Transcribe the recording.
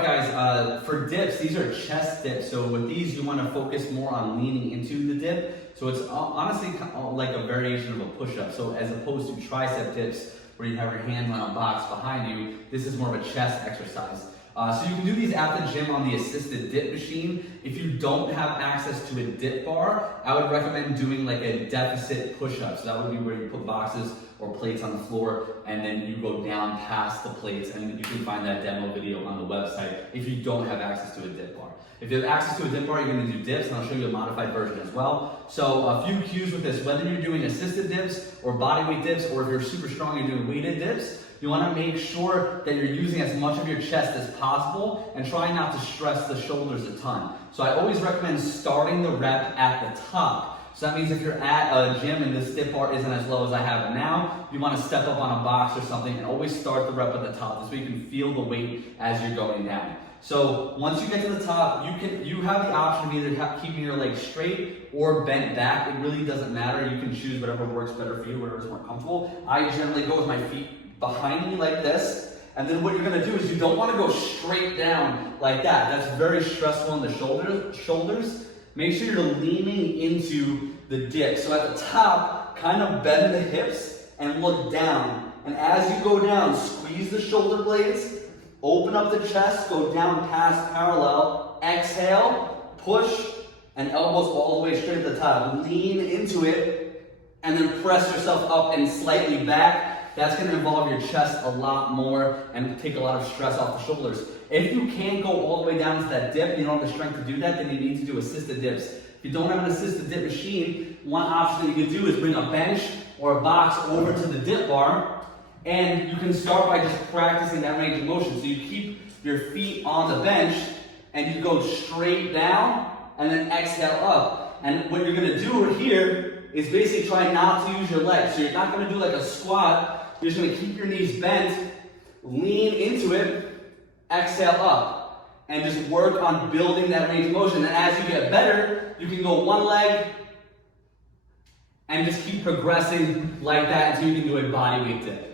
right, guys, for dips, these are chest dips. So with these, you want to focus more on leaning into the dip. So it's honestly like a variation of a push-up. So as opposed to tricep dips, where you have your hands on a box behind you, this is more of a chest exercise. So you can do these at the gym on the assisted dip machine. If you don't have access to a dip bar, I would recommend doing like a deficit push-up. So that would be where you put boxes or plates on the floor and then you go down past the plates, and you can find that demo video on the website if you don't have access to a dip bar. If you have access to a dip bar, you're gonna do dips, and I'll show you a modified version as well. So a few cues with this, whether you're doing assisted dips or bodyweight dips, or if you're super strong, you're doing weighted dips, you want to make sure that you're using as much of your chest as possible and try not to stress the shoulders a ton. So I always recommend starting the rep at the top. So that means if you're at a gym and this dip bar isn't as low as I have it now, you want to step up on a box or something and always start the rep at the top. This way you can feel the weight as you're going down. So once you get to the top, you have the option of either keeping your legs straight or bent back. It really doesn't matter. You can choose whatever works better for you, whatever's more comfortable. I generally go with my feet behind me like this, and then what you're gonna do is you don't wanna go straight down like that. That's very stressful in the shoulders. Make sure you're leaning into the dip. So at the top, kind of bend the hips and look down. And as you go down, squeeze the shoulder blades, open up the chest, go down past parallel, exhale, push, and elbows all the way straight at the top. Lean into it, and then press yourself up and slightly back. That's going to involve your chest a lot more and take a lot of stress off the shoulders. If you can't go all the way down to that dip, you don't have the strength to do that, then you need to do assisted dips. If you don't have an assisted dip machine, one option that you can do is bring a bench or a box over to the dip bar, and you can start by just practicing that range of motion. So you keep your feet on the bench and you go straight down and then exhale up. And what you're going to do here is basically try not to use your legs. So you're not going to do like a squat. You're just going to keep your knees bent, lean into it, exhale up, and just work on building that range of motion. And as you get better, you can go one leg and just keep progressing like that until you can do a bodyweight dip.